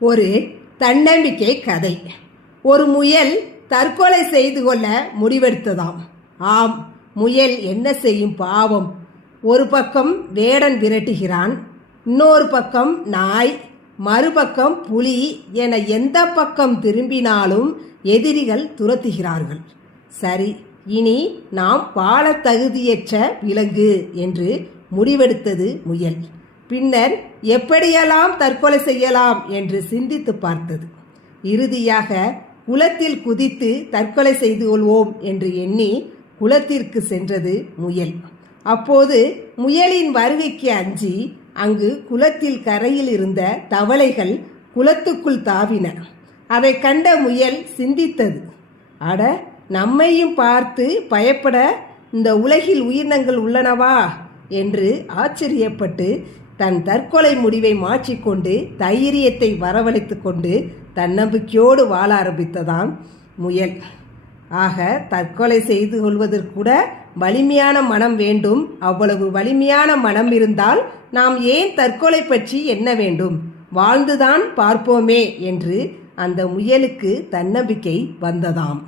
ஒரு தன்னம்பிக்கை கதை. ஒரு முயல் தற்கொலை செய்து கொள்ள முடிவெடுத்ததாம். ஆம், முயல் என்ன செய்யும் பாவம். ஒரு பக்கம் வேடன் விரட்டுகிறான், இன்னொரு பக்கம் நாய், மறுபக்கம் புலி என எந்த பக்கம் திரும்பினாலும் எதிரிகள் துரத்துகிறார்கள். சரி, இனி நாம் வாழ தகுதியற்ற விலங்கு என்று முடிவெடுத்தது முயல். பின்னர் எப்படியெல்லாம் தற்கொலை செய்யலாம் என்று சிந்தித்து பார்த்தது. இறுதியாக குளத்தில் குதித்து தற்கொலை செய்து கொள்வோம் என்று எண்ணி குளத்திற்கு சென்றது முயல். அப்போது முயலின் வருகைக்கு அஞ்சி அங்கு குளத்தில் கரையில் இருந்த தவளைகள் குளத்துக்குள் தாவின. அதை கண்ட முயல் சிந்தித்தது, அட, நம்மையும் பார்த்து பயப்பட இந்த உலகில் உயிரினங்கள் உள்ளனவா என்று ஆச்சரியப்பட்டு தன் தற்கொலை முடிவை மாற்றிக்கொண்டு தைரியத்தை வரவழைத்து கொண்டு தன்னம்பிக்கையோடு வாழ ஆரம்பித்ததான் முயல். ஆக தற்கொலை செய்து கொள்வதற்கூட வலிமையான மனம் வேண்டும். அவ்வளவு வலிமையான மனம் இருந்தால் நாம் ஏன் தற்கொலை பற்றி எண்ண வேண்டும்? வாழ்ந்துதான் பார்ப்போமே என்று அந்த முயலுக்கு தன்னம்பிக்கை வந்ததாம்.